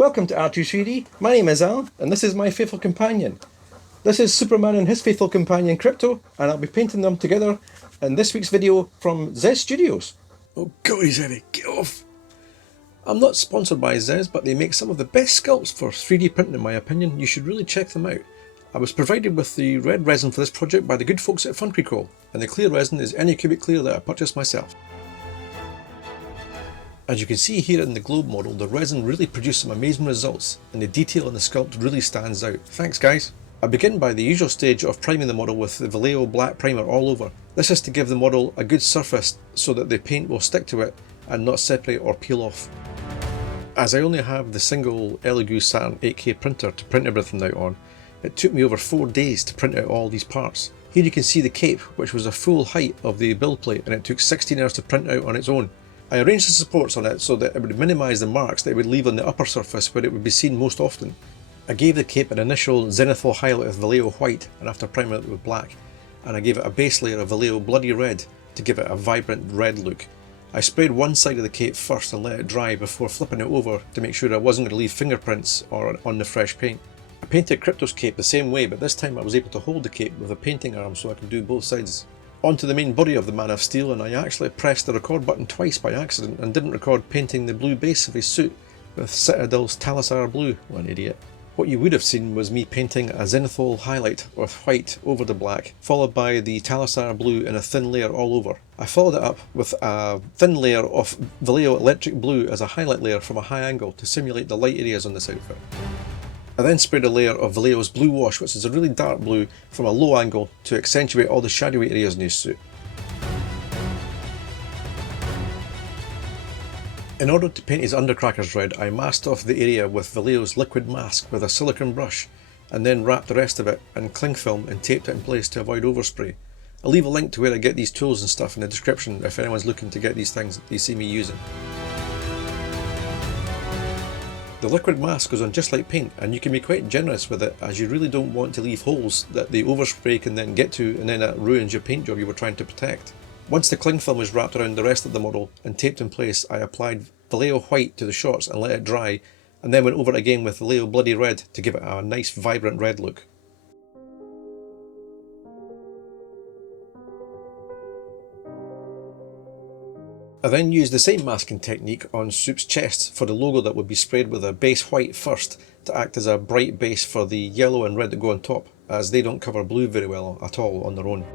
Welcome to R23D. My name is Alan, and this is my faithful companion. This is Superman and his faithful companion Krypto, and I'll be painting them together in this week's video from Zez Studios. Oh God, he's heavy, get off! I'm not sponsored by Zez, but they make some of the best sculpts for 3D printing in my opinion. You should really check them out. I was provided with the red resin for this project by the good folks at Krypto, and the clear resin is Anycubic Clear that I purchased myself. As you can see here in the globe model, the resin really produced some amazing results, and the detail in the sculpt really stands out. Thanks guys! I begin by the usual stage of priming the model with the Vallejo black primer all over. This is to give the model a good surface so that the paint will stick to it and not separate or peel off. As I only have the single Elegoo Satin 8K printer to print everything out on, it took me over 4 days to print out all these parts. Here you can see the cape, which was a full height of the build plate, and it took 16 hours to print out on its own. I arranged the supports on it so that it would minimise the marks that it would leave on the upper surface where it would be seen most often. I gave the cape an initial zenithal highlight of Vallejo white and after priming it with black, and I gave it a base layer of Vallejo bloody red to give it a vibrant red look. I sprayed one side of the cape first and let it dry before flipping it over to make sure I wasn't going to leave fingerprints on the fresh paint. I painted Krypto's cape the same way, but this time I was able to hold the cape with a painting arm so I could do both sides. Onto the main body of the Man of Steel, and I actually pressed the record button twice by accident and didn't record painting the blue base of his suit with Citadel's Talassar blue. What an idiot. What you would have seen was me painting a zenithal highlight with white over the black, followed by the Talassar blue in a thin layer all over. I followed it up with a thin layer of Vallejo electric blue as a highlight layer from a high angle to simulate the light areas on this outfit. I then sprayed a layer of Vallejo's blue wash, which is a really dark blue, from a low angle to accentuate all the shadowy areas in his suit. In order to paint his undercrackers red, I masked off the area with Vallejo's liquid mask with a silicone brush, and then wrapped the rest of it in cling film and taped it in place to avoid overspray. I'll leave a link to where I get these tools and stuff in the description if anyone's looking to get these things that you see me using. The liquid mask goes on just like paint, and you can be quite generous with it as you really don't want to leave holes that the overspray can then get to, and then that ruins your paint job you were trying to protect. Once the cling film was wrapped around the rest of the model and taped in place, I applied Vallejo white to the shots and let it dry, and then went over it again with Vallejo bloody red to give it a nice vibrant red look. I then used the same masking technique on Soup's chest for the logo that would be sprayed with a base white first to act as a bright base for the yellow and red that go on top, as they don't cover blue very well at all on their own.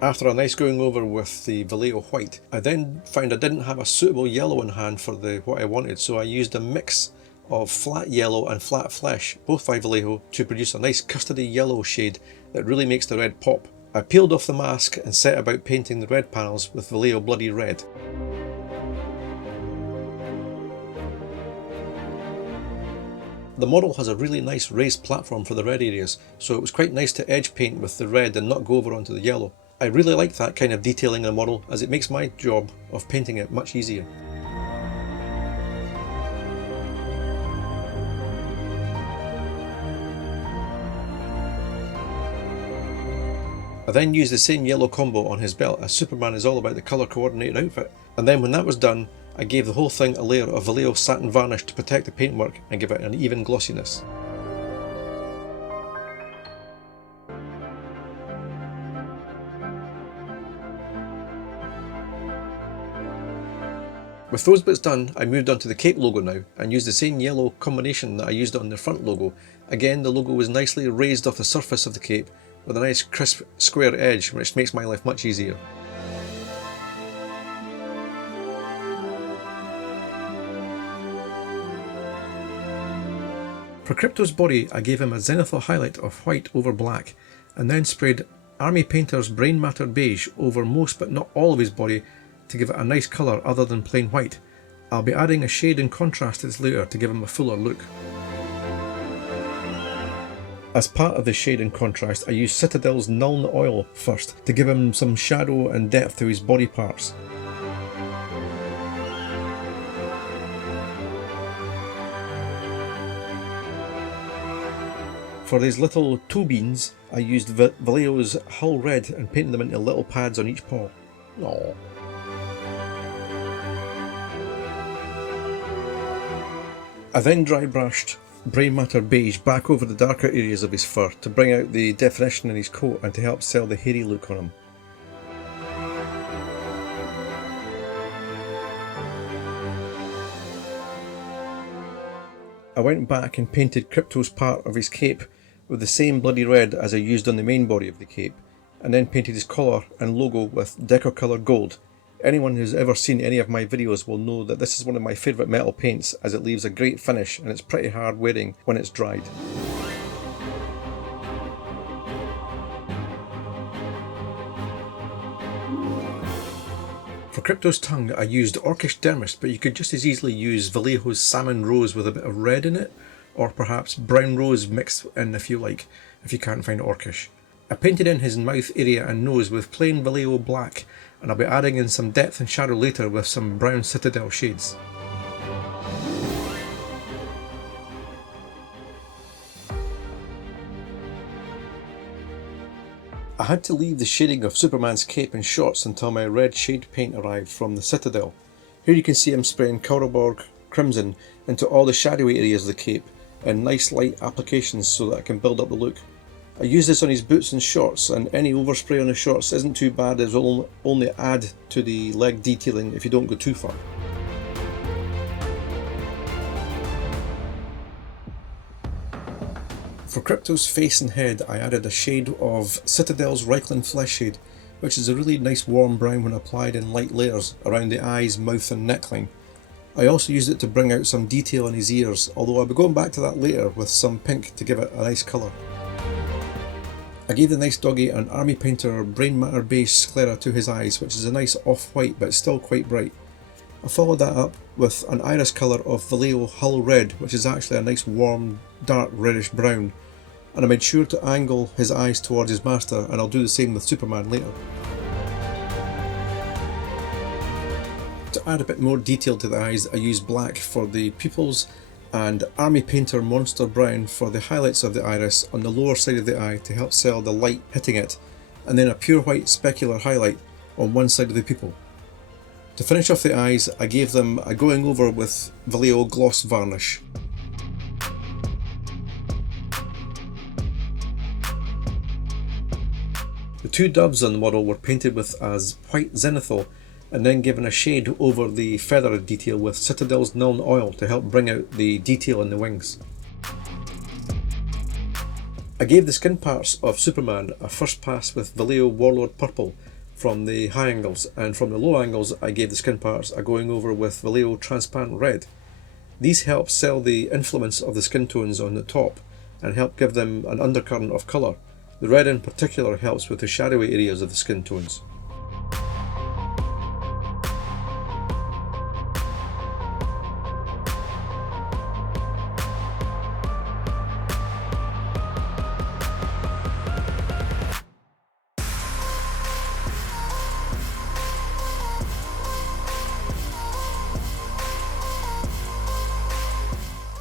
After a nice going over with the Vallejo white, I then found I didn't have a suitable yellow in hand for what I wanted, so I used a mix of flat yellow and flat flesh, both by Vallejo, to produce a nice custardy yellow shade that really makes the red pop. I peeled off the mask and set about painting the red panels with Vallejo bloody red. The model has a really nice raised platform for the red areas, so it was quite nice to edge paint with the red and not go over onto the yellow. I really like that kind of detailing in the model, as it makes my job of painting it much easier. I then used the same yellow combo on his belt, as Superman is all about the colour coordinated outfit, and then when that was done, I gave the whole thing a layer of Vallejo Satin Varnish to protect the paintwork and give it an even glossiness. With those bits done, I moved on to the cape logo now, and used the same yellow combination that I used on the front logo. Again, the logo was nicely raised off the surface of the cape, with a nice crisp square edge, which makes my life much easier. For Krypto's body, I gave him a zenithal highlight of white over black, and then sprayed Army Painter's Brain Matter Beige over most but not all of his body to give it a nice colour other than plain white. I'll be adding a shade in contrast to this later to give him a fuller look. As part of the shade and contrast, I used Citadel's Nuln Oil first to give him some shadow and depth to his body parts. For these little toe beans, I used Vallejo's Hull Red and painted them into little pads on each paw. Aww. I then dry brushed Brain Matter Beige back over the darker areas of his fur to bring out the definition in his coat and to help sell the hairy look on him. I went back and painted Krypto's part of his cape with the same bloody red as I used on the main body of the cape, and then painted his collar and logo with Decocolour Gold. Anyone who's ever seen any of my videos will know that this is one of my favourite metal paints, as it leaves a great finish and it's pretty hard wearing when it's dried. For Krypto's tongue I used Orcish Dermis, but you could just as easily use Vallejo's Salmon Rose with a bit of red in it, or perhaps Brown Rose mixed in if you like, if you can't find Orcish. I painted in his mouth area and nose with plain Vallejo black, and I'll be adding in some depth and shadow later with some brown Citadel shades. I had to leave the shading of Superman's cape and shorts until my red shade paint arrived from the Citadel. Here you can see him spraying Kauroborg Crimson into all the shadowy areas of the cape in nice light applications so that I can build up the look. I use this on his boots and shorts, and any overspray on the shorts isn't too bad, as it will only add to the leg detailing if you don't go too far. For Krypto's face and head I added a shade of Citadel's Reikland Flesh Shade, which is a really nice warm brown when applied in light layers around the eyes, mouth and neckline. I also used it to bring out some detail in his ears, although I'll be going back to that later with some pink to give it a nice colour. I gave the nice doggy an Army Painter Brain Matter Beige sclera to his eyes, which is a nice off-white but still quite bright. I followed that up with an iris colour of Vallejo Hull Red, which is actually a nice warm dark reddish brown, and I made sure to angle his eyes towards his master, and I'll do the same with Superman later. To add a bit more detail to the eyes I used black for the pupils and Army Painter Monster Brown for the highlights of the iris on the lower side of the eye to help sell the light hitting it, and then a pure white specular highlight on one side of the pupil. To finish off the eyes I gave them a going over with Vallejo Gloss Varnish. The two doves on the model were painted with as white zenithal and then given a shade over the feather detail with Citadel's Nuln Oil to help bring out the detail in the wings. I gave the skin parts of Superman a first pass with Vallejo Warlord Purple from the high angles, and from the low angles I gave the skin parts a going over with Vallejo Transparent Red. These help sell the influence of the skin tones on the top and help give them an undercurrent of colour. The red in particular helps with the shadowy areas of the skin tones.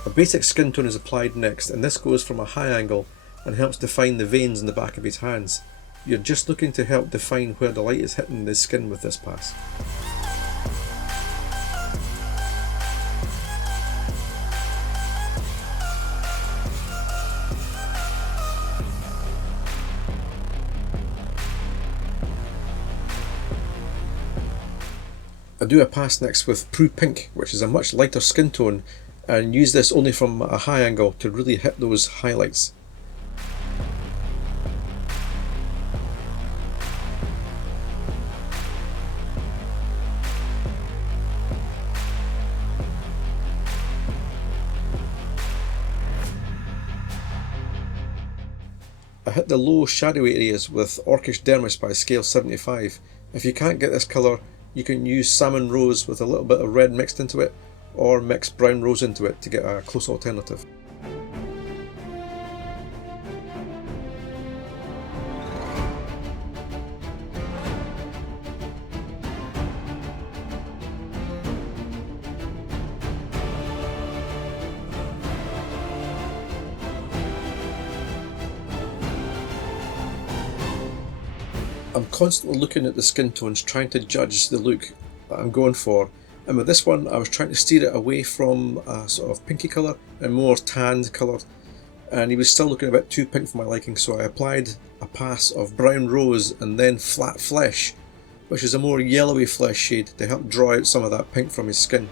A basic skin tone is applied next, and this goes from a high angle and helps define the veins in the back of his hands. You're just looking to help define where the light is hitting the skin with this pass. I do a pass next with Prue Pink, which is a much lighter skin tone, and use this only from a high angle to really hit those highlights. I hit the low shadowy areas with Orcish Dermis by scale 75. If you can't get this colour, you can use Salmon Rose with a little bit of red mixed into it, or mix Brown Rose into it to get a close alternative. I'm constantly looking at the skin tones, trying to judge the look that I'm going for, And with this one I was trying to steer it away from a sort of pinky colour and more tanned colour, and he was still looking a bit too pink for my liking, so I applied a pass of brown rose and then flat flesh, which is a more yellowy flesh shade, to help draw out some of that pink from his skin.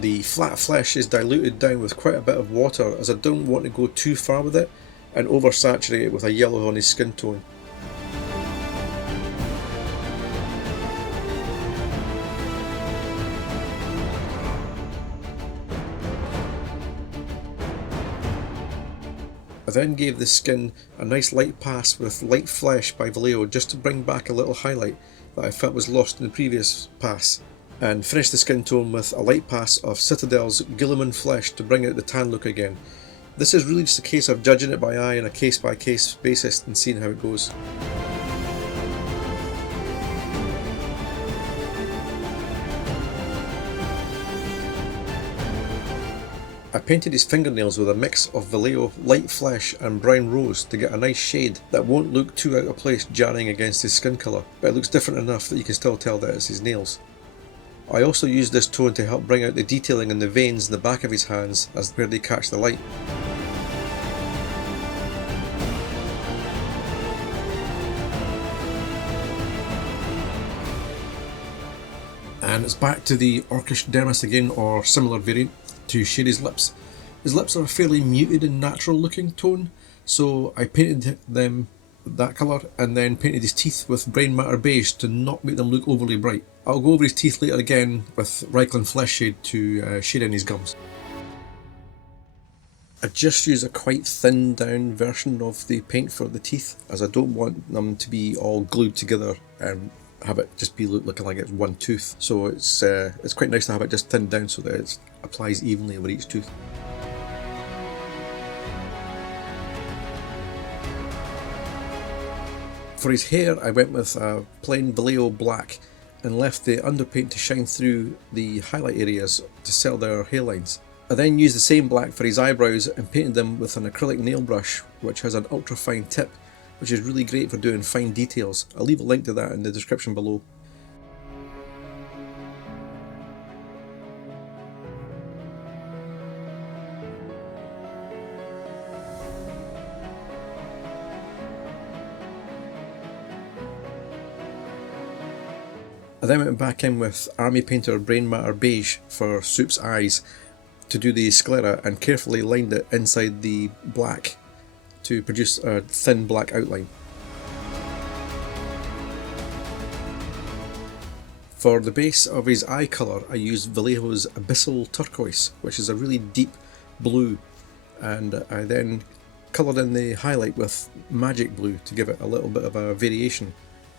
The flat flesh is diluted down with quite a bit of water, as I don't want to go too far with it and oversaturate it with a yellow on his skin tone. I then gave the skin a nice light pass with light flesh by Vallejo, just to bring back a little highlight that I felt was lost in the previous pass, and finished the skin tone with a light pass of Citadel's Guilliman flesh to bring out the tan look again. This is really just a case of judging it by eye on a case by case basis and seeing how it goes. I painted his fingernails with a mix of Vallejo light flesh and brown rose to get a nice shade that won't look too out of place jarring against his skin colour, but it looks different enough that you can still tell that it's his nails. I also used this tone to help bring out the detailing in the veins in the back of his hands as where they catch the light. And it's back to the orcish dermis again, or similar variant, to shade his lips. His lips are a fairly muted and natural looking tone, so I painted them that colour and then painted his teeth with brain matter beige to not make them look overly bright. I'll go over his teeth later again with Reikland flesh shade to shade in his gums. I just use a quite thinned down version of the paint for the teeth, as I don't want them to be all glued together and have it just be looking like it's one tooth. So it's quite nice to have it just thinned down so that it applies evenly over each tooth. For his hair I went with a plain Vallejo black and left the underpaint to shine through the highlight areas to sell their hairlines. I then used the same black for his eyebrows and painted them with an acrylic nail brush which has an ultra fine tip, which is really great for doing fine details. I'll leave a link to that in the description below. I then went back in with Army Painter Brain Matter Beige for Soup's eyes to do the sclera and carefully lined it inside the black to produce a thin black outline. For the base of his eye colour I used Vallejo's Abyssal Turquoise, which is a really deep blue, and I then coloured in the highlight with Magic Blue to give it a little bit of a variation,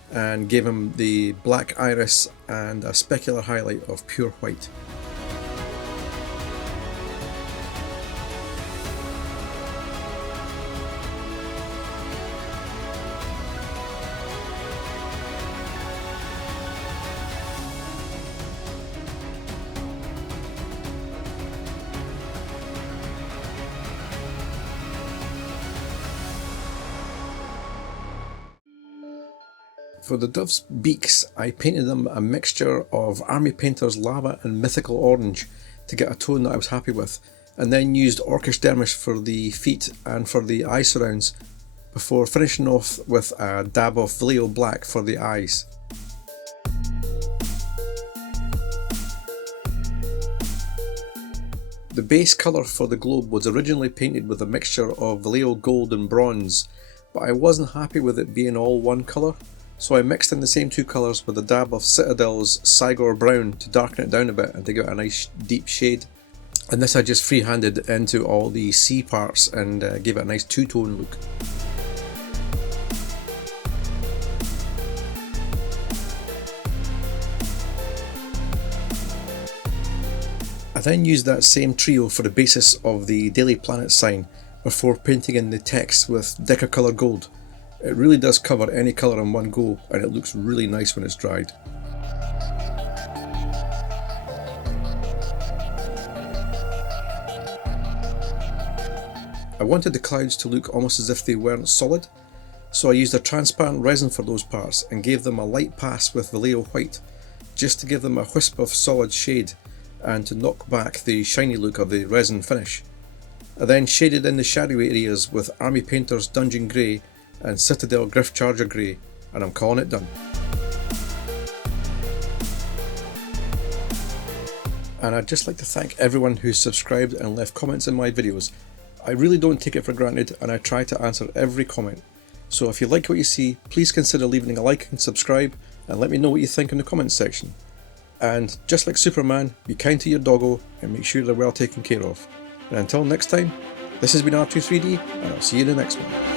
and gave him the black iris and a specular highlight of pure white. For the dove's beaks, I painted them a mixture of Army Painter's Lava and Mythical Orange to get a tone that I was happy with, and then used Orcish Dermis for the feet and for the eye surrounds, before finishing off with a dab of Vallejo Black for the eyes. The base colour for the globe was originally painted with a mixture of Vallejo Gold and Bronze, but I wasn't happy with it being all one colour, so I mixed in the same two colours with a dab of Citadel's Sigor Brown to darken it down a bit and to give it a nice deep shade. And this I just freehanded into all the C parts and gave it a nice two-tone look. I then used that same trio for the basis of the Daily Planet sign before painting in the text with Decacolour Gold. It really does cover any colour in one go, and it looks really nice when it's dried. I wanted the clouds to look almost as if they weren't solid, So I used a transparent resin for those parts and gave them a light pass with Vallejo white, just to give them a wisp of solid shade and to knock back the shiny look of the resin finish. I then shaded in the shadowy areas with Army Painter's Dungeon Grey and Citadel Griff Charger Grey, and I'm calling it done. And I'd just like to thank everyone who's subscribed and left comments in my videos. I really don't take it for granted, and I try to answer every comment. So if you like what you see, please consider leaving a like and subscribe, and let me know what you think in the comments section. And just like Superman, be kind to your doggo and make sure they're well taken care of. And until next time, this has been R23D, and I'll see you in the next one.